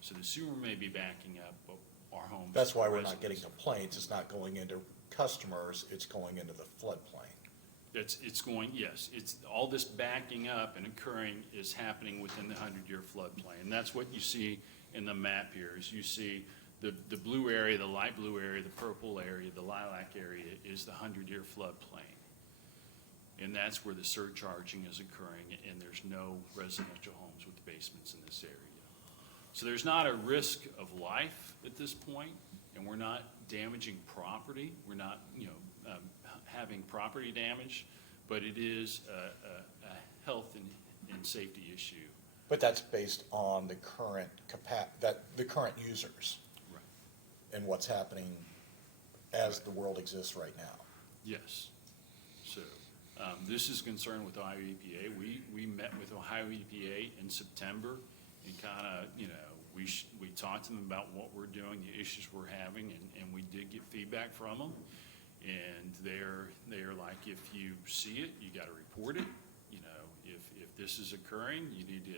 So the sewer may be backing up, but our homes. That's why we're not getting residents- complaints. It's not going into customers, it's going into the floodplain. It's going, yes, it's, all this backing up and occurring is happening within the 100-year floodplain. And that's what you see in the map here, is you see the blue area, the light blue area, the purple area, the lilac area is the 100-year floodplain. And that's where the surcharging is occurring, and there's no residential homes with basements in this area. So there's not a risk of life at this point, and we're not damaging property. We're not, having property damage, but it is a health and safety issue. But that's based on the current the current users Right. and what's happening as the world exists right now. Yes. So, this is concerned with Ohio EPA. We met with Ohio EPA in September and kind of, we talked to them about what we're doing, the issues we're having, and we did get feedback from them. And they're like, if you see it, you gotta report it. If this is occurring, you need to,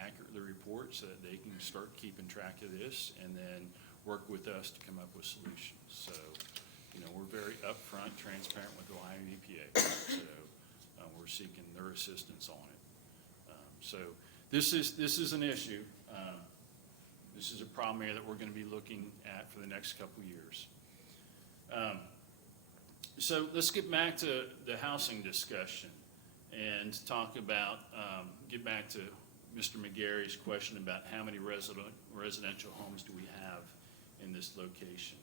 accurately report so that they can start keeping track of this and then work with us to come up with solutions. So, we're very upfront, transparent with Ohio EPA. So, we're seeking their assistance on it. So this is an issue. This is a problem area that we're gonna be looking at for the next couple of years. So let's get back to the housing discussion and talk about, get back to Mr. McGarry's question about how many residential homes do we have in this location.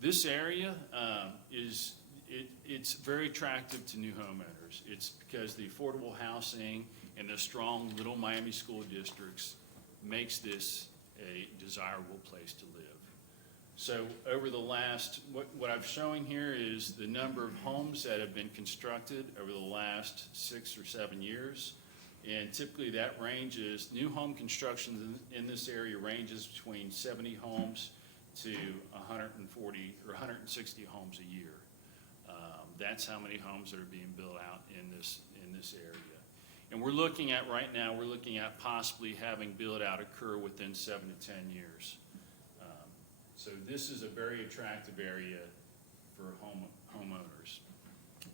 This area it's very attractive to new homeowners. It's because the affordable housing and the strong Little Miami school districts makes this a desirable place to live. So over the last, what I'm showing here is the number of homes that have been constructed over the last 6 or 7 years. And typically that ranges, new home construction in this area ranges between 70 homes to 140 or 160 homes a year. That's how many homes that are being built out in this area. And we're looking at, right now, we're looking at possibly having build out occur within 7 to 10 years. So this is a very attractive area for homeowners.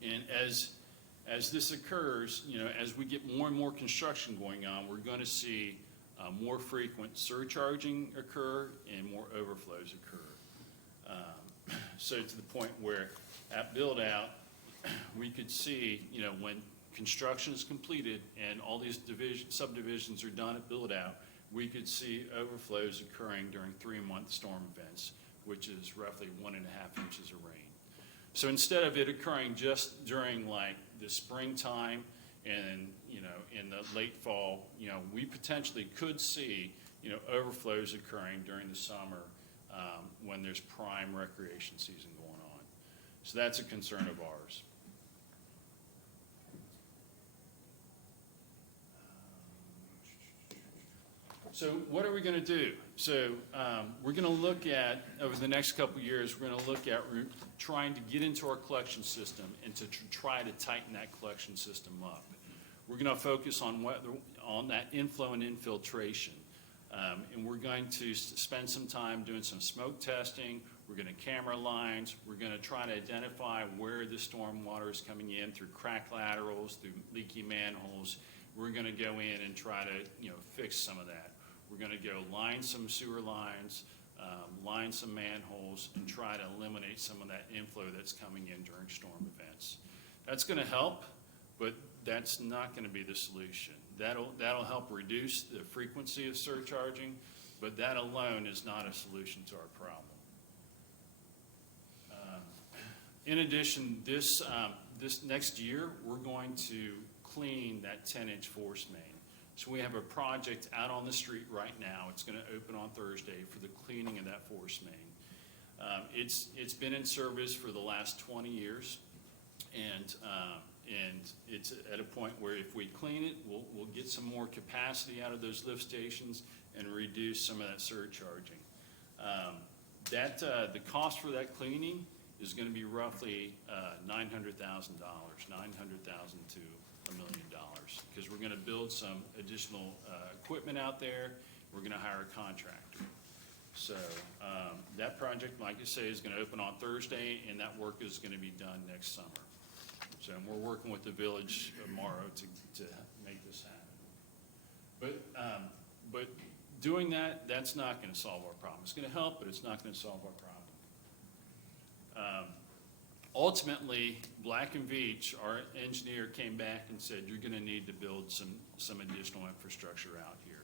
And as this occurs, as we get more and more construction going on, we're going to see more frequent surcharging occur and more overflows occur. So to the point where at build out, we could see, when construction is completed and all these subdivisions are done at build out, we could see overflows occurring during 3-month storm events, which is roughly 1.5 inches of rain. So instead of it occurring just during like the springtime and, in the late fall, we potentially could see, overflows occurring during the summer when there's prime recreation season going on. So that's a concern of ours. So what are we going to do? So we're going to look at, over the next couple of years, we're going to look at trying to get into our collection system and to try to tighten that collection system up. We're going to focus on that inflow and infiltration. And we're going to spend some time doing some smoke testing. We're going to camera lines. We're going to try to identify where the storm water is coming in through crack laterals, through leaky manholes. We're going to go in and try to, fix some of that. We're going to go line some sewer lines, line some manholes, and try to eliminate some of that inflow that's coming in during storm events. That's going to help, but that's not going to be the solution. That'll help reduce the frequency of surcharging, but that alone is not a solution to our problem. In addition, this next year, we're going to clean that 10-inch force main. So we have a project out on the street right now. It's going to open on Thursday for the cleaning of that force main. It's been in service for the last 20 years, and it's at a point where if we clean it, we'll get some more capacity out of those lift stations and reduce some of that surcharging. The cost for that cleaning is going to be roughly $900,000, $900,000 to $1 million, because we're going to build some additional equipment out there. we're gonna hire a contractor. So, that project, like I say, is gonna open on Thursday, and that work is gonna be done next summer. So, and we're working with the Village of Morrow to make this happen. But doing that, that's not gonna solve our problem. It's gonna help, but it's not gonna solve our problem. Ultimately, Black and Veatch, our engineer, came back and said, you're gonna need to build some additional infrastructure out here.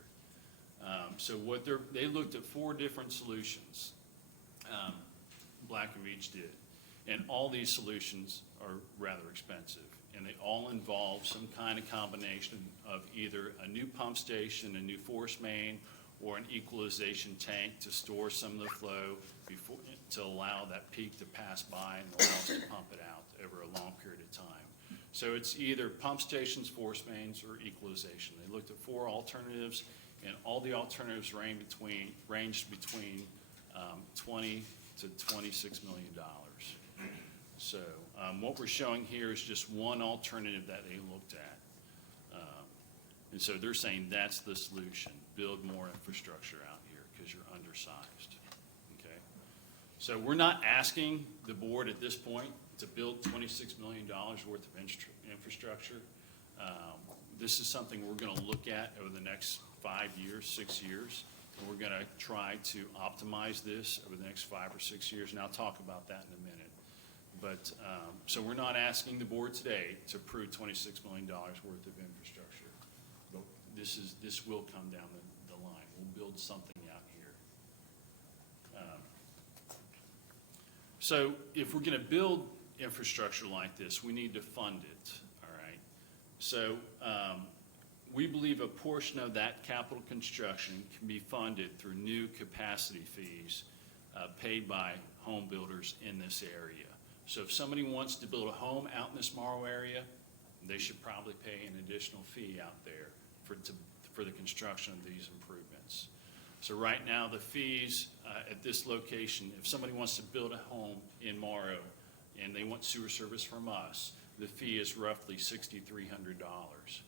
So what they looked at 4 different solutions, Black and Veatch did. And all these solutions are rather expensive. And they all involve some kind of combination of either a new pump station, a new force main, or an equalization tank to store some of the flow before, to allow that peak to pass by and allow us to pump it out over a long period of time. So it's either pump stations, force mains, or equalization. They looked at 4 alternatives, and all the alternatives ranged between 20 to $26 million. So what we're showing here is just one alternative that they looked at. And so they're saying that's the solution, build more infrastructure out here because you're undersized, okay? So we're not asking the board at this point to build $26 million worth of infrastructure. This is something we're gonna look at over the next 5 years, 6 years, and we're gonna try to optimize this over the next 5 or 6 years, and I'll talk about that in a minute. But, so we're not asking the board today to approve $26 million worth of infrastructure. But this will come down the line. We'll build something out here. So if we're gonna build infrastructure like this, we need to fund it, all right? So, we believe a portion of that capital construction can be funded through new capacity fees paid by home builders in this area. So if somebody wants to build a home out in this Morrow area, they should probably pay an additional fee out there for the construction of these improvements. So right now, the fees at this location, if somebody wants to build a home in Morrow and they want sewer service from us, the fee is roughly $6,300.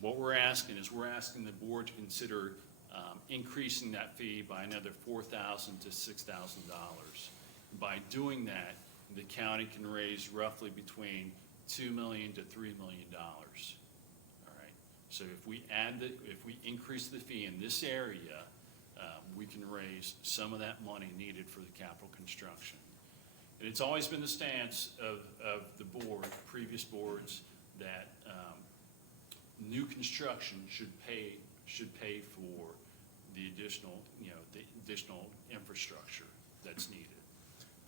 What we're asking is we're asking the board to consider increasing that fee by another $4,000 to $6,000. By doing that, the county can raise roughly between $2 million to $3 million. All right. So if we increase the fee in this area, we can raise some of that money needed for the capital construction. And it's always been the stance of the board, previous boards, that new construction should pay for the additional, the additional infrastructure that's needed.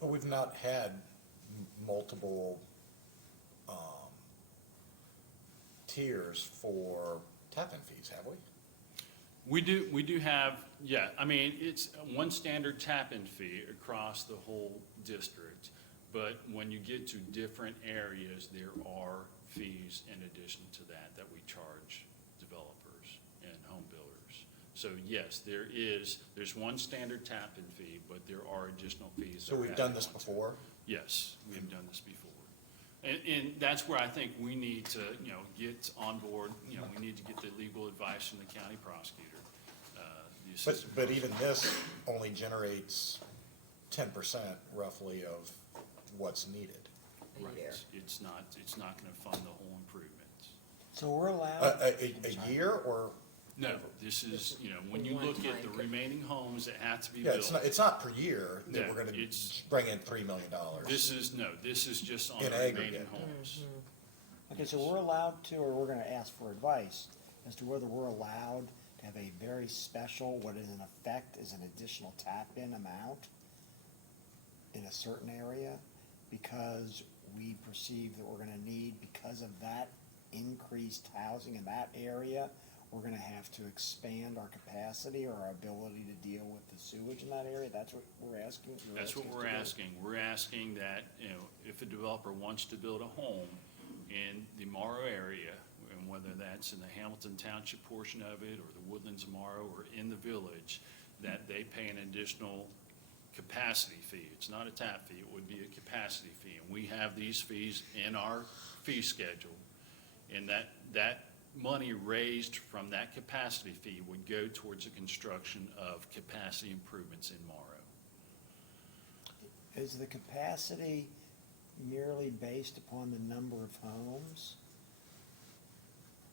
But we've not had multiple tiers for tap-in fees, have we? We do have, yeah, I mean, it's one standard tap-in fee across the whole district, but when you get to different areas, there are fees in addition to that we charge developers and home builders. So yes, there's one standard tap-in fee, but there are additional fees. So we've done this before? Yes, we have done this before. And that's where I think we need to, get on board, we need to get the legal advice from the county prosecutor. The assistant But even this only generates 10% roughly of what's needed. Right, it's not gonna fund the whole improvements. So we're allowed. A year or? No, this is, when you look at the remaining homes that have to be Yeah, built. it's not per year that No, we're gonna it's- bring in $3 million. This is just on In the remaining aggregate. homes. Okay, so we're allowed to, or we're gonna ask for advice as to whether we're allowed to have a very special, what is in effect is an additional tap-in amount in a certain area, because we perceive that we're gonna need, because of that increased housing in that area, we're gonna have to expand our capacity or our ability to deal with the sewage in that area. That's what we're asking? You're That's what asking us we're to do? asking. We're asking that, if a developer wants to build a home in the Morrow area, and whether that's in the Hamilton Township portion of it, or the Woodlands of Morrow, or in the village, that they pay an additional capacity fee. It's not a tap fee, it would be a capacity fee. And we have these fees in our fee schedule. And that money raised from that capacity fee would go towards the construction of capacity improvements in Morrow. Is the capacity merely based upon the number of homes?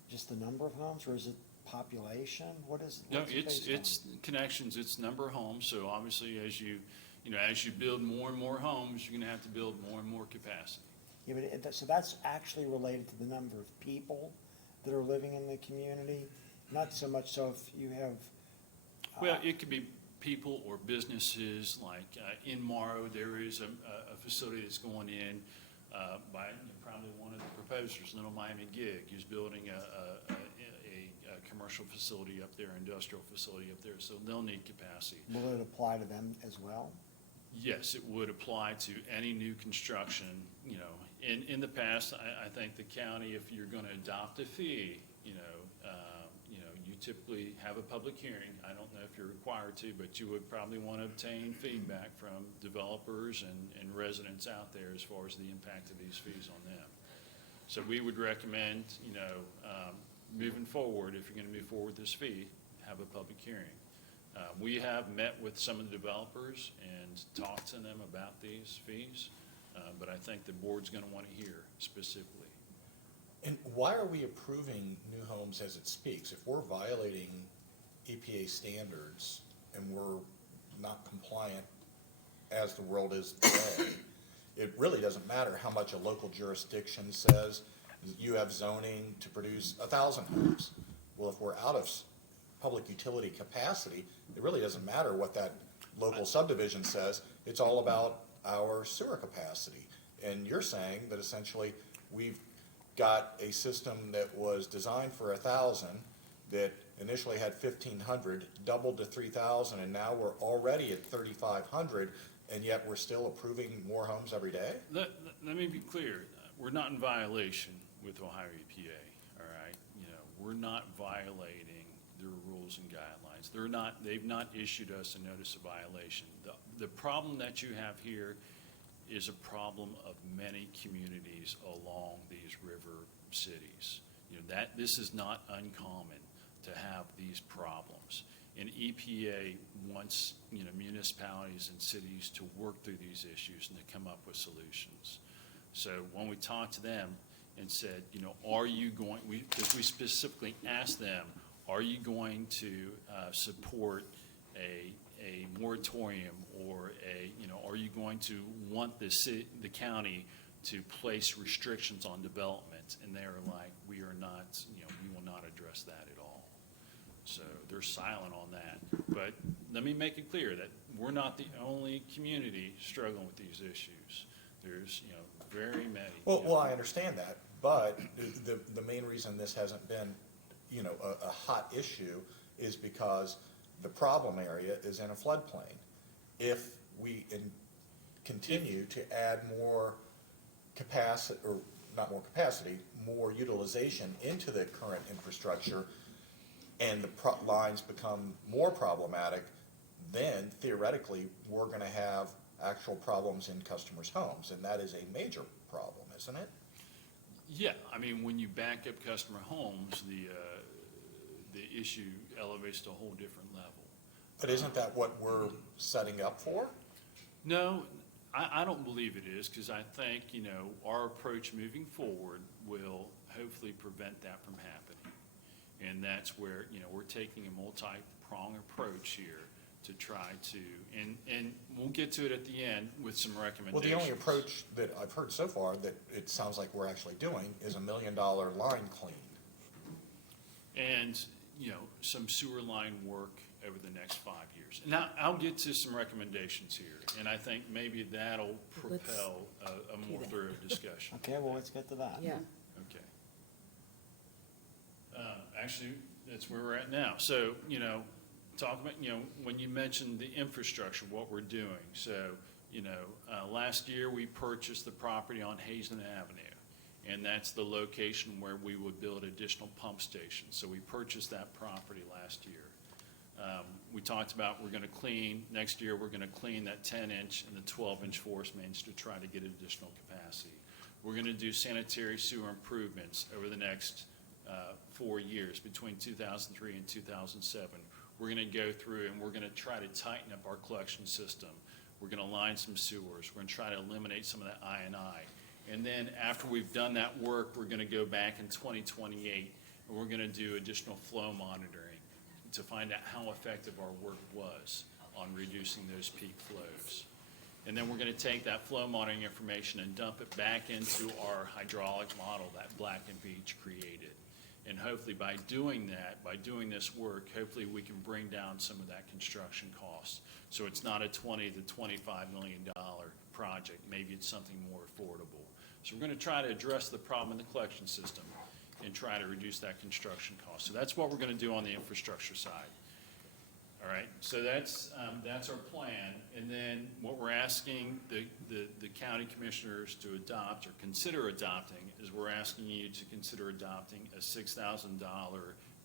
Just the number of homes, or is it population? What is, No, what's it based on? it's connections, it's number of homes, so obviously as you build more and more homes, you're gonna have to build more and more capacity. Yeah, but so that's actually related to the number of people that are living in the community, not so much so if you have. Well, it could be people or businesses, like in Morrow, there is a facility that's going in by probably one of the proposers, Little Miami Gig, who's building a commercial facility up there, industrial facility up there, so they'll need capacity. Will it apply to them as well? Yes, it would apply to any new construction, in the past, I think the county, if you're gonna adopt a fee, you typically have a public hearing. I don't know if you're required to, but you would probably wanna obtain feedback from developers and residents out there as far as the impact of these fees on them. So we would recommend, moving forward, if you're gonna move forward with this fee, have a public hearing. We have met with some of the developers and talked to them about these fees, but I think the board's gonna wanna hear specifically. And why are we approving new homes as it speaks? If we're violating EPA standards and we're not compliant as the world is today, it really doesn't matter how much a local jurisdiction says you have zoning to produce 1,000 homes. Well, if we're out of public utility capacity, it really doesn't matter what that local subdivision says. It's all about our sewer capacity. And you're saying that essentially we've got a system that was designed for 1,000, that initially had 1,500, doubled to 3,000, and now we're already at 3,500, and yet we're still approving more homes every day? Let me be clear, we're not in violation with Ohio EPA, all right? We're not violating their rules and guidelines. They've not issued us a notice of violation. The problem that you have here is a problem of many communities along these river cities. This is not uncommon to have these problems. And EPA wants, municipalities and cities to work through these issues and to come up with solutions. So when we talked to them and said, are you going, because we specifically asked them, are you going to support a moratorium, or are you going to want the county to place restrictions on development? And they were like, we are not, we will not address that at all. So they're silent on that. But let me make it clear that we're not the only community struggling with these issues. There's, very many. Well, I understand that, but the main reason this hasn't been, a hot issue is because the problem area is in a floodplain. If we continue to add more capacity, or not more capacity, more utilization into the current infrastructure, and the lines become more problematic, then theoretically, we're gonna have actual problems in customers' homes, and that is a major problem, isn't it? Yeah, when you back up customer homes, the issue elevates to a whole different level. But isn't that what we're setting up for? No, I don't believe it is, because I think, our approach moving forward will hopefully prevent that from happening. And that's where, we're taking a multi-pronged approach here to try to, and we'll get to it at the end with some recommendations. Well, the only approach that I've heard so far that it sounds like we're actually doing is $1 million line clean. And, some sewer line work over the next 5 years. Now, I'll get to some recommendations here, and I think maybe that'll propel a more thorough discussion. Okay, well, let's get to that. Yeah, Okay. Actually, that's where we're at now. So, talk about, when you mentioned the infrastructure, what we're doing. So, last year we purchased the property on Hazen Avenue, and that's the location where we would build additional pump stations. So we purchased that property last year. We talked about next year we're gonna clean that 10-inch and the 12-inch force mains to try to get additional capacity. We're gonna do sanitary sewer improvements over the next 4 years, between 2003 and 2007. We're going to go through and we're going to try to tighten up our collection system. We're going to line some sewers. We're going to try to eliminate some of that I&I. And then after we've done that work, we're going to go back in 2028 and we're going to do additional flow monitoring to find out how effective our work was on reducing those peak flows. And then we're going to take that flow monitoring information and dump it back into our hydraulic model that Black and Veatch created. And hopefully by doing that, by doing this work, hopefully we can bring down some of that construction cost. So it's not a $20 to $25 million project, maybe it's something more affordable. So we're going to try to address the problem in the collection system and try to reduce that construction cost. So that's what we're going to do on the infrastructure side. All right, so that's our plan. And then what we're asking the county commissioners to adopt or consider adopting is we're asking you to consider adopting a $6,000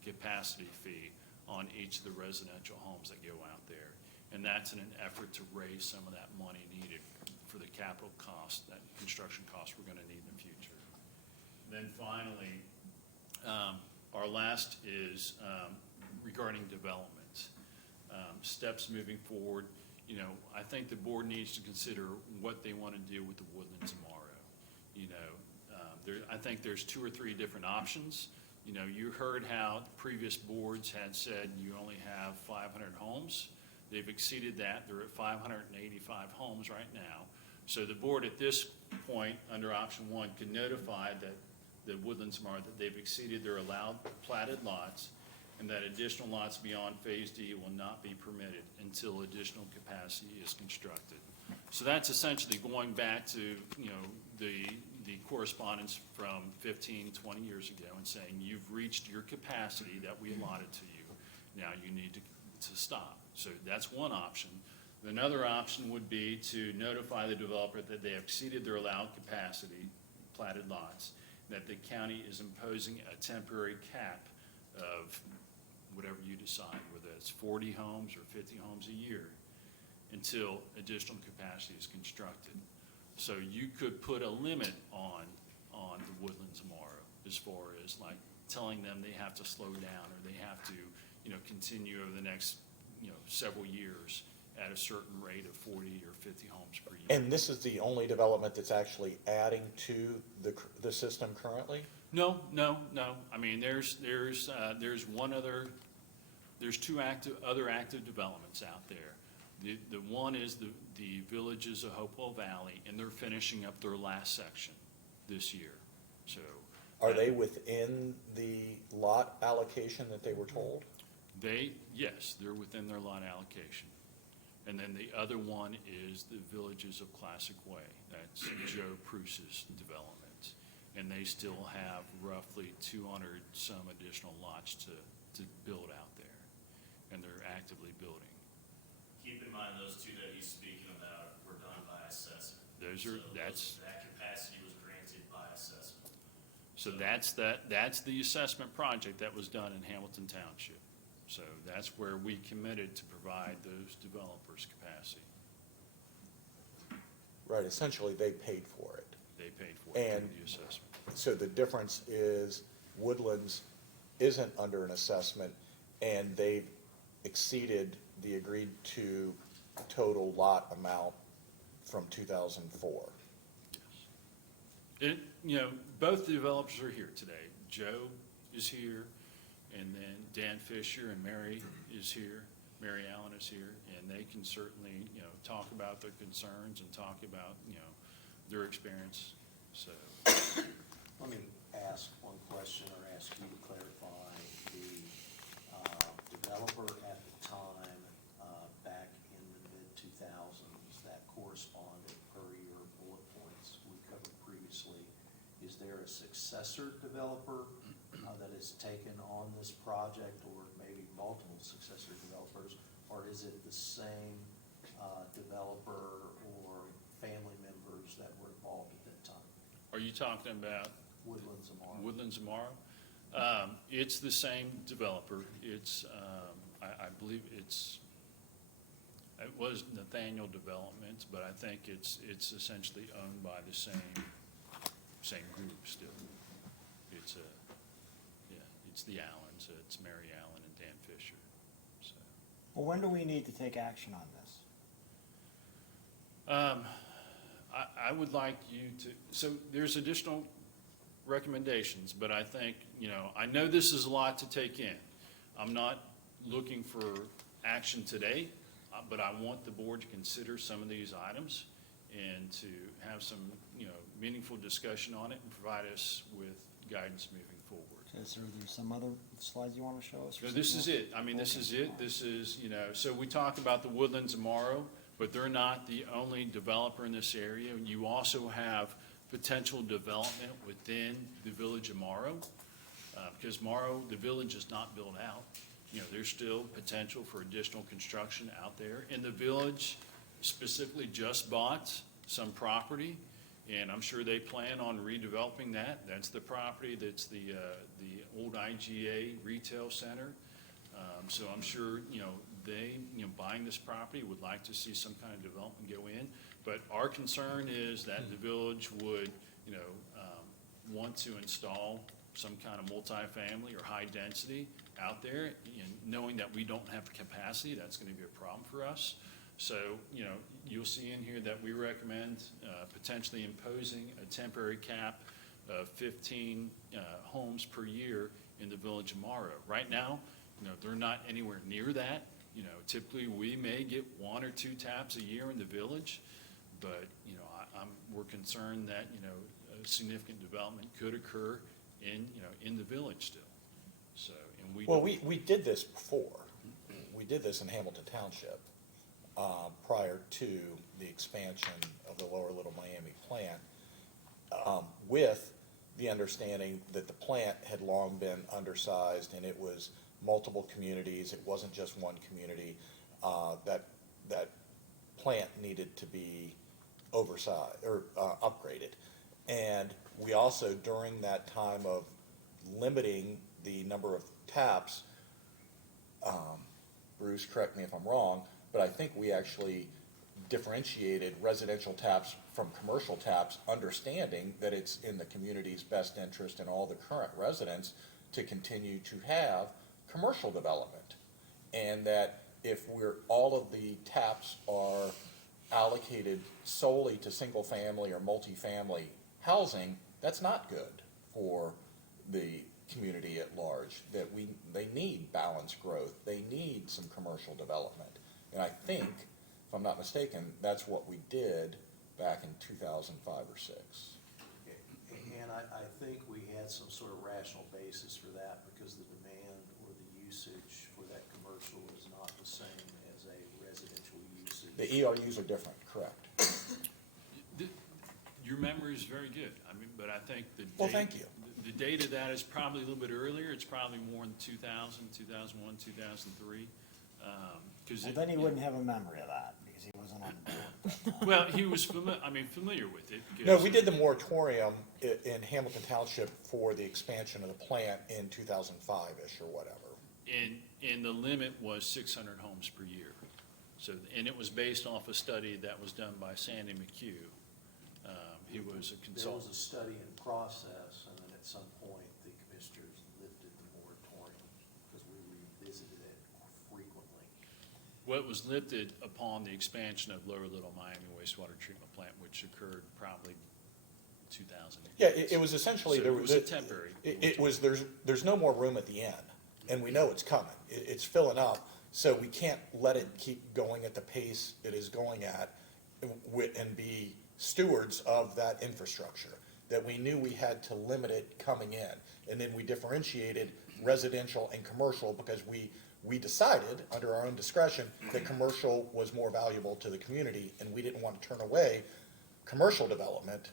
capacity fee on each of the residential homes that go out there. And that's in an effort to raise some of that money needed for the capital cost, that construction cost we're going to need in the future. Then finally, our last is regarding development. Steps moving forward, you know, I think the board needs to consider what they want to do with the Woodlands tomorrow. You know, I think there's 2 or 3 different options. You know, you heard how previous boards had said you only have 500 homes. They've exceeded that. They're at 585 homes right now. So the board at this point, under option 1, can notify that the Woodlands tomorrow that they've exceeded their allowed platted lots, and that additional lots beyond Phase D will not be permitted until additional capacity is constructed. So that's essentially going back to, you know, the correspondence from 15, 20 years ago and saying you've reached your capacity that we allotted to you. Now you need to stop. So that's one option. Another option would be to notify the developer that they have exceeded their allowed capacity, platted lots, that the county is imposing a temporary cap of whatever you decide, whether it's 40 homes or 50 homes a year, until additional capacity is constructed. So you could put a limit on the Woodlands tomorrow, as far as like telling them they have to slow down or they have to, you know, continue over the next, you know, several years at a certain rate of 40 or 50 homes per year. And this is the only development that's actually adding to the system currently? No. I mean, there's two other active developments out there. The one is the Villages of Hopewell Valley, and they're finishing up their last section this year. So. Are they within the lot allocation that they were told? Yes, they're within their lot allocation. And then the other one is the Villages of Classic Way. That's Joe Pruse's development. And they still have roughly 200 some additional lots to build out there. And they're actively building. Keep in mind, those 2 that he's speaking about were done by assessment. That capacity was granted by assessment. So that's the assessment project that was done in Hamilton Township. So that's where we committed to provide those developers capacity. Right, essentially they paid for it. They paid for it And through the assessment. so the difference is Woodlands isn't under an assessment and they've exceeded the agreed to total lot amount from 2004. Yes. You know, both the developers are here today. Joe is here, and then Dan Fisher and Mary is here. Mary Allen is here, and they can certainly, you know, talk about their concerns and talk about, you know, their experience. So. Let me ask one question or ask you to clarify. The developer at the time, back in the mid-2000s, that corresponded per your bullet points we covered previously. Is there a successor developer that has taken on this project, or maybe multiple successor developers, or is it the same developer or family members that were involved at that time? Are you talking about Woodlands Amara. Woodlands Amara? It's the same developer. It's, I believe it was Nathaniel Development, but I think it's essentially owned by the same group still. It's yeah. it's the Allens, it's Mary Allen and Dan Fisher, so. Well, when do we need to take action on this? I would like you to, so there's additional recommendations, but I think, I know this is a lot to take in. I'm not looking for action today, but I want the board to consider some of these items and to have some, meaningful discussion on it and provide us with guidance moving forward. Is there some other slides you want to show us? So this is it. I mean, this is it. This is, so we talk about the Woodlands of Morrow, but they're not the only developer in this area. You also have potential development within the village of Morrow, because Morrow, the village is not built out. There's still potential for additional construction out there. And the village specifically just bought some property, and I'm sure they plan on redeveloping that. That's the property that's the old IGA retail center. So I'm sure, they, buying this property would like to see some kind of development go in. But our concern is that the village would, want to install some kind of multifamily or high density out there, and knowing that we don't have the capacity, that's gonna be a problem for us. So, you'll see in here that we recommend potentially imposing a temporary cap of 15 homes per year in the village of Morrow. Right now, they're not anywhere near that. Typically, we may get 1 or 2 taps a year in the village, but, we're concerned that, a significant development could occur in the village still. So, and we. Well, we did this before. We did this in Hamilton Township, prior to the expansion of the Lower Little Miami plant, with the understanding that the plant had long been undersized and it was multiple communities. It wasn't just one community. That plant needed to be oversized or upgraded. And we also, during that time of limiting the number of taps, Bruce, correct me if I'm wrong, but I think we actually differentiated residential taps from commercial taps, understanding that it's in the community's best interest and all the current residents to continue to have commercial development. And that if all of the taps are allocated solely to single-family or multifamily housing, that's not good for the community at large. They need balanced growth. They need some commercial development. And I think, if I'm not mistaken, that's what we did back in 2005 or 6. And I think we had some sort of rational basis for that, because the demand or the usage for that commercial is not the same as a residential usage. The ERUs are different, correct? Your memory is very good. I mean, but I think the date. Well, thank you. The date of that is probably a little bit earlier. It's probably more in 2000, 2001, 2003. Well, then he wouldn't have a memory of that, because he wasn't on the board. Well, he was familiar with it. No, because- we did the moratorium in Hamilton Township for the expansion of the plant in 2005-ish or whatever. And the limit was 600 homes per year. So, and it was based off a study that was done by Sandy McHugh. He was a There consultant. was a study in process, and then at some point, the commissioners lifted the moratorium, because we revisited it frequently. Well, it was lifted upon the expansion of Lower Little Miami wastewater treatment plant, which occurred probably 2008. Yeah, it was essentially, So there it was a temporary. It was, there's no more room at the end, and we know it's coming. It's filling up, so we can't let it keep going at the pace it is going at and be stewards of that infrastructure, that we knew we had to limit it coming in. And then we differentiated residential and commercial because we decided, under our own discretion, that commercial was more valuable to the community, and we didn't want to turn away commercial development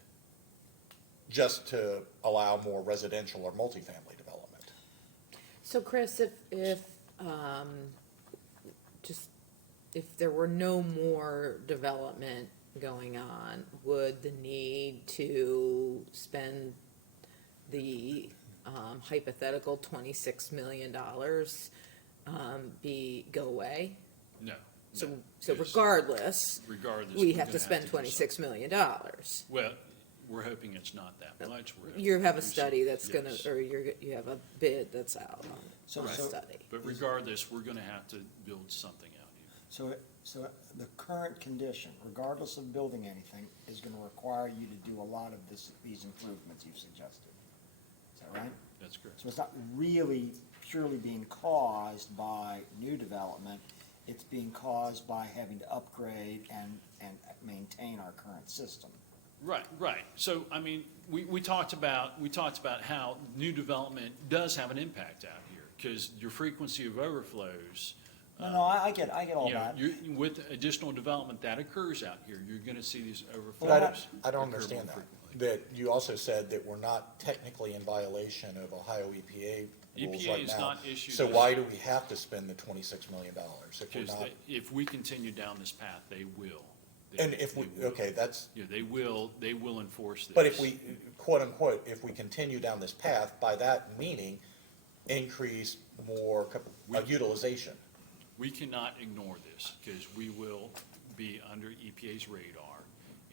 just to allow more residential or multifamily development. So Chris, if there were no more development going on, would the need to spend the hypothetical $26 million go away? No. So no. so There's- regardless, Regardless. we we're have to gonna spend do something. $26 million. Well, we're hoping it's not that much. We're hoping You have a reduce it. study that's gonna, Yes. or you have a bid that's out on So- a so- study. But regardless, we're gonna have to build something out here. So the current condition, regardless of building anything, is gonna require you to do a lot of these improvements you've suggested. Is that right? That's correct. So it's not really purely being caused by new development, it's being caused by having to upgrade and maintain our current system. Right, right. So, I mean, we talked about how new development does have an impact out here, because your frequency of overflows. No, I get all You know, that. with additional development that occurs out here, you're gonna see these overflows. But I occur don't more understand that. frequently. That you also said that we're not technically in violation of Ohio EPA rules EPA right is now. not issued So this- why do we have to spend the $26 million if we're Because not? if we continue down this path, they will. And if we, They will. okay, that's, Yeah, they will enforce this. but if we, quote unquote, if we continue down this path, by that meaning, increase more utilization. We cannot ignore this, because we will be under EPA's radar,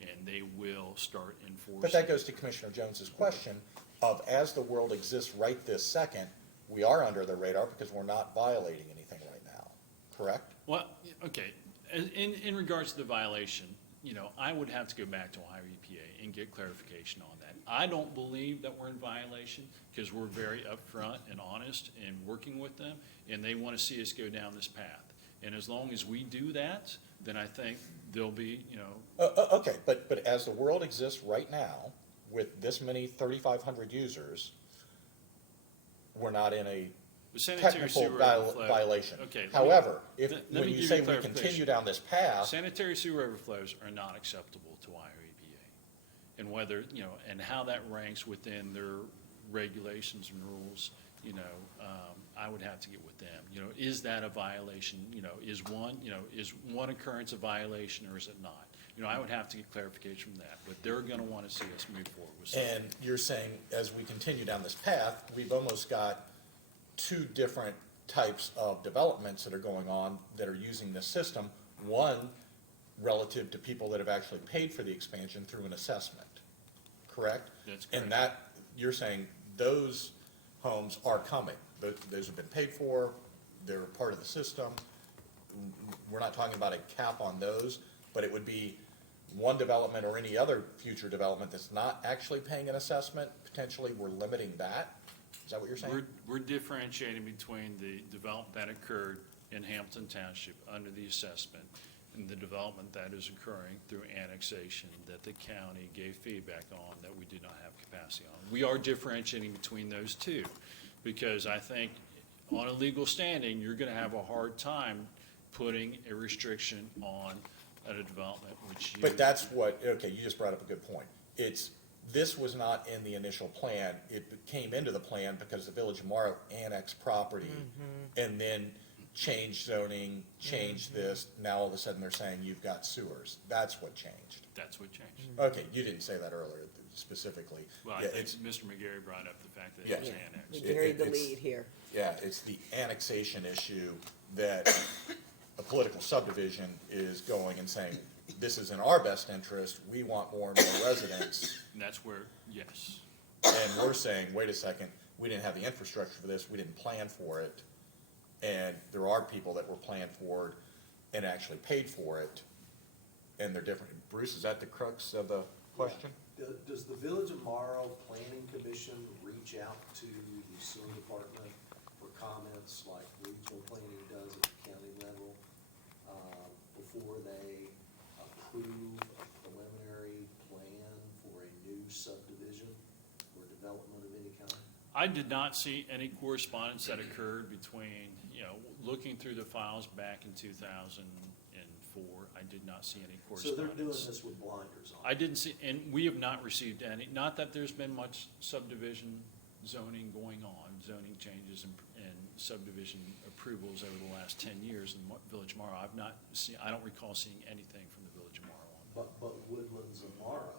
and they will start enforcing. But that goes to Commissioner Jones's question of, as the world exists right this second, we are under the radar because we're not violating anything right now, correct? Well, okay, in regards to the violation, you know, I would have to go back to Ohio EPA and get clarification on that. I don't believe that we're in violation, because we're very upfront and honest in working with them, and they want to see us go down this path. And as long as we do that, then I think there'll be, you know, Okay, but as the world exists right now, with this many 3,500 users, we're not in a the sanitary technical sewer overflow. violation. Okay. let me- However, let me when you give say we clarification. continue down this path, Sanitary sewer overflows are not acceptable to Ohio EPA. And whether, you know, and how that ranks within their regulations and rules, you know, I would have to get with them. You know, is that a violation? You know, is one occurrence a violation, or is it not? You know, I would have to get clarification from that, but they're gonna wanna see us move forward with something. and you're saying, as we continue down this path, we've almost got two different types of developments that are going on that are using this system. One, relative to people that have actually paid for the expansion through an assessment, correct? That's correct. And that, you're saying those homes are coming, those have been paid for, they're part of the system. We're not talking about a cap on those, but it would be one development or any other future development that's not actually paying an assessment, potentially we're limiting that? Is that what you're saying? We're differentiating between the development that occurred in Hampton Township under the assessment and the development that is occurring through annexation that the county gave feedback on that we did not have capacity on. We are differentiating between those two, because I think on a legal standing, you're gonna have a hard time putting a restriction on a development which you. But that's what, okay, you just brought up a good point. This was not in the initial plan. It came into the plan because the Village of Morrow annexed property and then changed zoning, changed this. Now all of a sudden they're saying you've got sewers. That's what changed. That's what changed. Okay, you didn't say that earlier specifically. Well, I Yeah, think it's, Mr. McGarry brought up the fact that it Yeah. was We annexed. carried the it's- lead here. yeah, it's the annexation issue that a political subdivision is going and saying, this is in our best interest. We want more and more residents. And that's where, yes. And we're saying, wait a second, we didn't have the infrastructure for this, we didn't plan for it. And there are people that were planned for it and actually paid for it, and they're different. Bruce, is that the crux of the question? Does the Village of Morrow Planning Commission reach out to the sewer department for comments like regional planning does at the county level, before they approve a preliminary plan for a new subdivision or development of any kind? I did not see any correspondence that occurred between, you know, looking through the files back in 2004. I did not see any So they're doing correspondence. this with blinders on? I didn't see, and we have not received any, not that there's been much subdivision zoning going on, zoning changes and subdivision approvals over the last 10 years in Village of Morrow. I've not seen, I don't recall seeing anything from the Village of Morrow on that. But Woodlands of Morrow,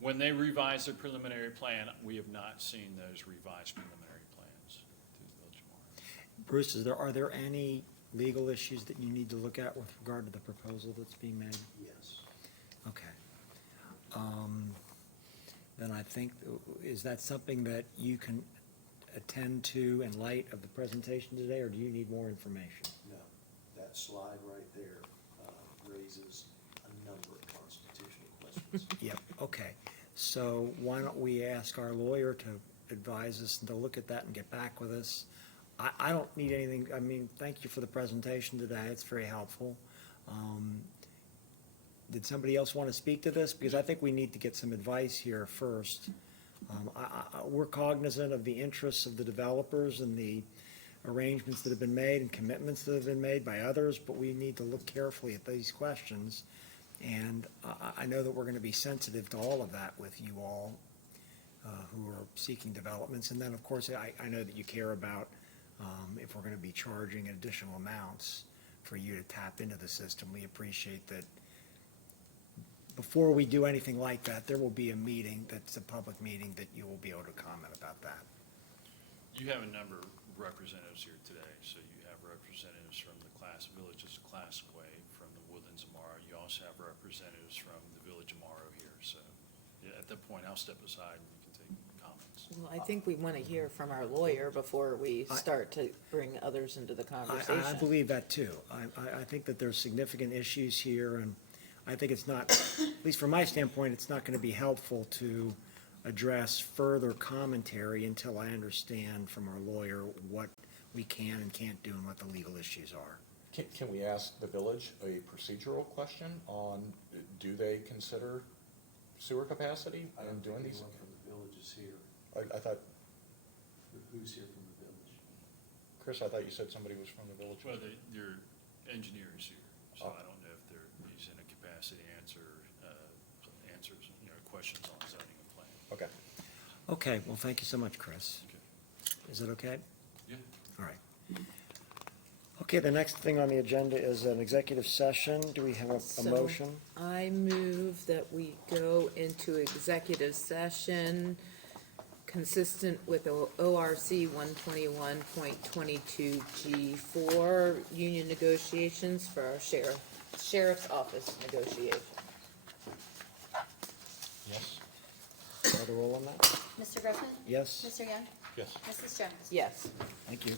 When they revised their preliminary plan, we have not seen those revised preliminary plans through the Village of Morrow. Bruce, are there any legal issues that you need to look at with regard to the proposal that's being made? yes. Okay. then I think, is that something that you can attend to in light of the presentation today, or do you need more information? No, that slide right there raises a number of constitutional questions. Yep, okay. So why don't we ask our lawyer to advise us and to look at that and get back with us? I don't need anything, I mean, thank you for the presentation today, it's very helpful. Did somebody else want to speak to this? Because I think we need to get some advice here first. We're cognizant of the interests of the developers and the arrangements that have been made and commitments that have been made by others, but we need to look carefully at these questions. And I know that we're going to be sensitive to all of that with you all who are seeking developments. And then, of course, I know that you care about if we're going to be charging additional amounts for you to tap into the system. We appreciate that. Before we do anything like that, there will be a meeting, that's a public meeting, that you will be able to comment about that. You have a number of representatives here today, so you have representatives from the Villages of Classquay, from the Woodlands of Morrow. You also have representatives from the Village of Morrow here, so yeah, at that point, I'll step aside and you can take comments. Well, I think we want to hear from our lawyer before we start to bring others into the conversation. I believe that too. I think that there's significant issues here, and I think it's not, at least from my standpoint, it's not going to be helpful to address further commentary until I understand from our lawyer what we can and can't do and what the legal issues are. Can we ask the village a procedural question on, do they consider sewer capacity I in don't doing think these? anyone from the village is here. I thought, Who's here from the village? Chris, I thought you said somebody was from the village. Well, your engineers here, so Oh. I don't know if he's in a capacity answers, questions on zoning and planning. Okay. Okay, well, thank you so much, Chris. Okay. Is it okay? Yeah. All right. Okay, the next thing on the agenda is an executive session. Do we have a So, motion? I move that we go into executive session consistent with ORC 121.22G4, union negotiations for our sheriff's office negotiation. Yes? Call the roll on that? Mr. Griffin? Yes? Mr. Young? Yes. Mrs. Jones? Yes. Thank you.